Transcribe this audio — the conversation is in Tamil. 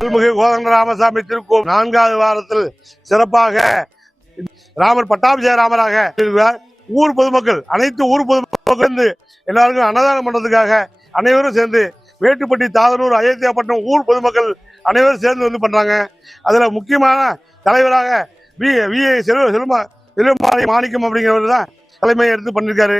கோதண்ட ராமசாமி திருக்கோவில் 4வது வாரத்தில் சிறப்பாக ராமர் பட்டாபிஷேக ராமராக ஊர் பொதுமக்கள் அனைத்து ஊர் பொதுமக்கள் எல்லாருக்கும் அன்னதானம் பண்றதுக்காக அனைவரும் சேர்ந்து வேட்டுப்பட்டி, தாதனூர், அயோத்தியாப்பட்டினம் ஊர் பொதுமக்கள் அனைவரும் சேர்ந்து வந்து பண்றாங்க. அதுல முக்கியமான தலைவராக வி செல்வமாணி மாணிக்கம் அப்படிங்கிறவர் தான் தலைமையை எடுத்து பண்ணிருக்காரு.